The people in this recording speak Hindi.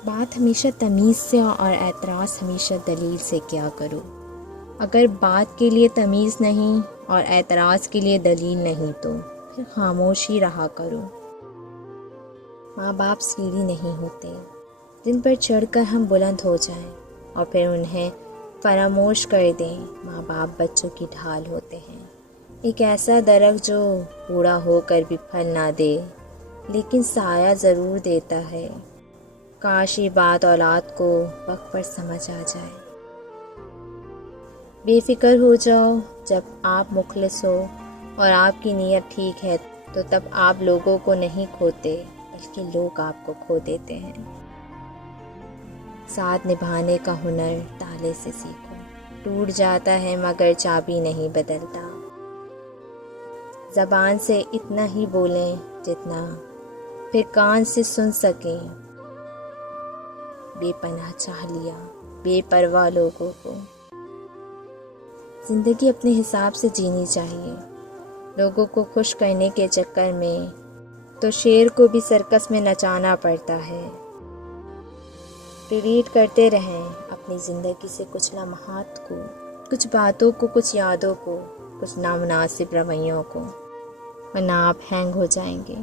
बात हमेशा तमीज़ से और एतराज़ हमेशा दलील से किया करो। अगर बात के लिए तमीज़ नहीं और एतराज़ के लिए दलील नहीं तो फिर खामोश ही रहा करो। माँ बाप सीढ़ी नहीं होते जिन पर चढ़कर हम बुलंद हो जाएं और फिर उन्हें फरामोश कर दें। माँ बाप बच्चों की ढाल होते हैं, एक ऐसा दरख्त जो बूढ़ा होकर भी फल ना दे लेकिन साया ज़रूर देता है। काश ये बात औलाद को वक्त पर समझ आ जाए। बेफिक्र हो जाओ, जब आप मुखलिस हो और आपकी नीयत ठीक है तो तब आप लोगों को नहीं खोते बल्कि लोग आपको खो देते हैं। साथ निभाने का हुनर ताले से सीखो, टूट जाता है मगर चाबी नहीं बदलता। ज़बान से इतना ही बोलें जितना फिर कान से सुन सकें। बेपनाह चाह लिया बेपरवाह लोगों को। ज़िंदगी अपने हिसाब से जीनी चाहिए। लोगों को खुश करने के चक्कर में तो शेर को भी सर्कस में नचाना पड़ता है। डिलीट करते रहें अपनी ज़िंदगी से कुछ लम्हात को, कुछ बातों को, कुछ यादों को, कुछ नामुनासिब रवैयों को, वरना आप हैंग हो जाएंगे।